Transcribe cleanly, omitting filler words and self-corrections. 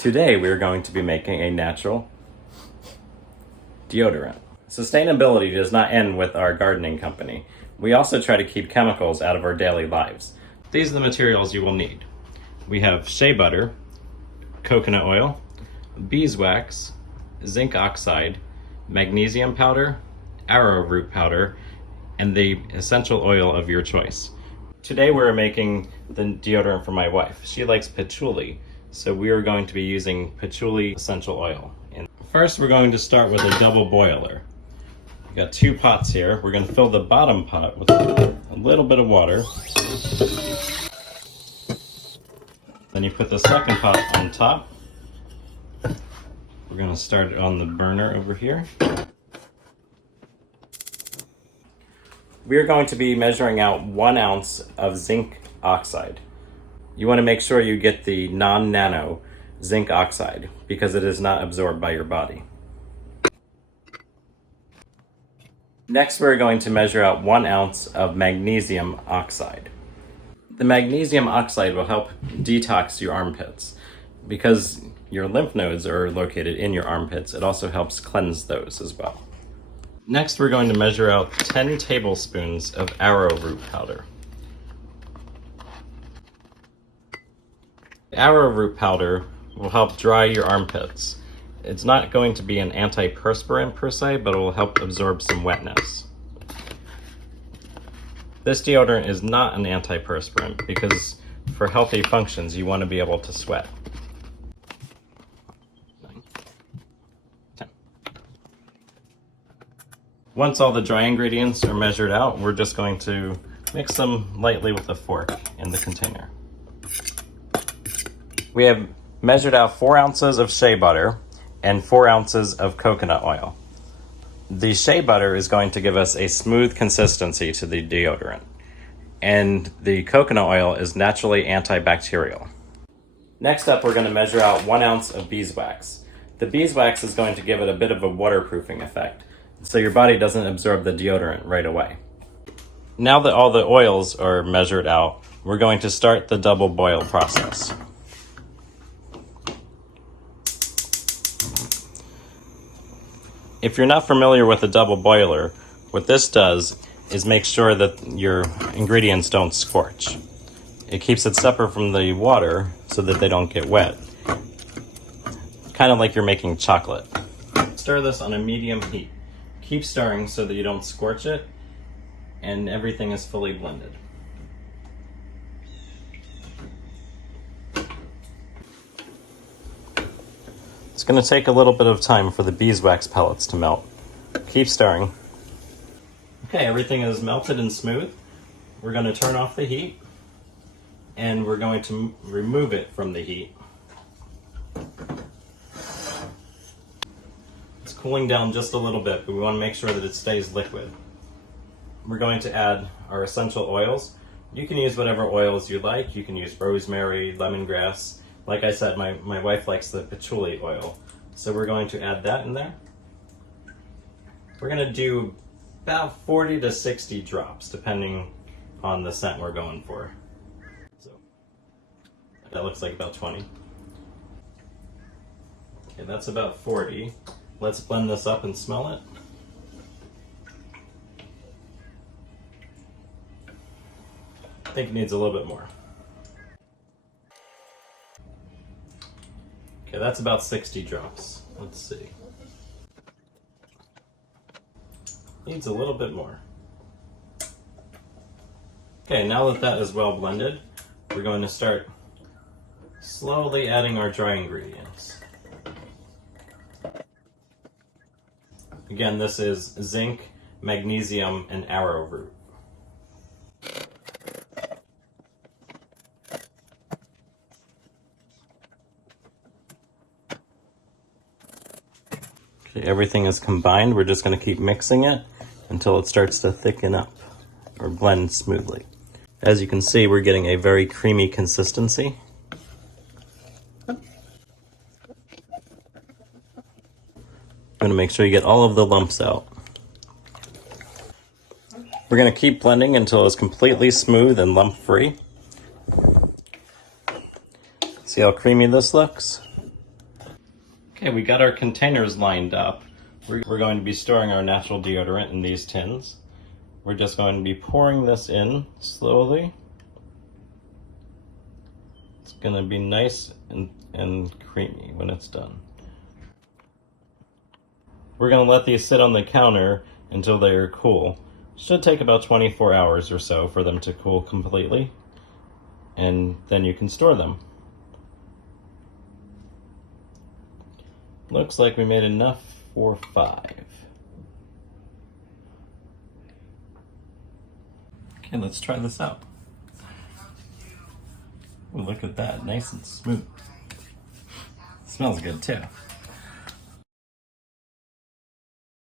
Today we're going to be making a natural deodorant. Sustainability does not end with our gardening company. We also try to keep chemicals out of our daily lives. These are the materials you will need. We have shea butter, coconut oil, beeswax, zinc oxide, magnesium powder, arrowroot powder, and the essential oil of your choice. Today we're making the deodorant for my wife. She likes patchouli, so we are going to be using patchouli essential oil. And first we're going to start with a double boiler. We've got 2 pots here. We're going to fill the bottom pot with a little bit of water. Then you put the second pot on top. We're going to start it on the burner over here. We are going to be measuring out 1 ounce of zinc oxide. You want to make sure you get the non-nano zinc oxide because it is not absorbed by your body. Next, we're going to measure out 1 ounce of magnesium oxide. The magnesium oxide will help detox your armpits. Because your lymph nodes are located in your armpits, it also helps cleanse those as well. Next, we're going to measure out 10 tablespoons of arrowroot powder. Arrowroot powder will help dry your armpits. It's not going to be an antiperspirant per se, but it will help absorb some wetness. This deodorant is not an antiperspirant because for healthy functions, you want to be able to sweat. 9, 10. Once all the dry ingredients are measured out, we're just going to mix them lightly with a fork in the container. We have measured out 4 ounces of shea butter and 4 ounces of coconut oil. The shea butter is going to give us a smooth consistency to the deodorant, and the coconut oil is naturally antibacterial. Next up, we're going to measure out 1 ounce of beeswax. The beeswax is going to give it a bit of a waterproofing effect, so your body doesn't absorb the deodorant right away. Now that all the oils are measured out, we're going to start the double boil process. If you're not familiar with a double boiler, what this does is make sure that your ingredients don't scorch. It keeps it separate from the water so that they don't get wet. Kind of like you're making chocolate. Stir this on a medium heat. Keep stirring so that you don't scorch it and everything is fully blended. It's going to take a little bit of time for the beeswax pellets to melt. Keep stirring. Okay, everything is melted and smooth. We're going to turn off the heat and we're going to remove it from the heat. It's cooling down just a little bit, but we want to make sure that it stays liquid. We're going to add our essential oils. You can use whatever oils you like. You can use rosemary, lemongrass. Like I said, my wife likes the patchouli oil, so we're going to add that in there. We're going to do about 40 to 60 drops, depending on the scent we're going for. So that looks like about 20. Okay, that's about 40. Let's blend this up and smell it. I think it needs a little bit more. Okay, that's about 60 drops. Let's see. Needs a little bit more. Okay, now that that is well blended, we're going to start slowly adding our dry ingredients. Again, this is zinc, magnesium, and arrowroot. Okay, everything is combined. We're just going to keep mixing it until it starts to thicken up or blend smoothly. As you can see, we're getting a very creamy consistency. I'm going to make sure you get all of the lumps out. We're going to keep blending until it's completely smooth and lump-free. See how creamy this looks? Okay, we got our containers lined up. We're going to be storing our natural deodorant in these tins. We're just going to be pouring this in slowly. It's going to be nice and creamy when it's done. We're going to let these sit on the counter until they are cool. Should take about 24 hours or so for them to cool completely, and then you can store them. Looks like we made enough for 5. Okay, let's try this out. Ooh, look at that, nice and smooth. Smells good too.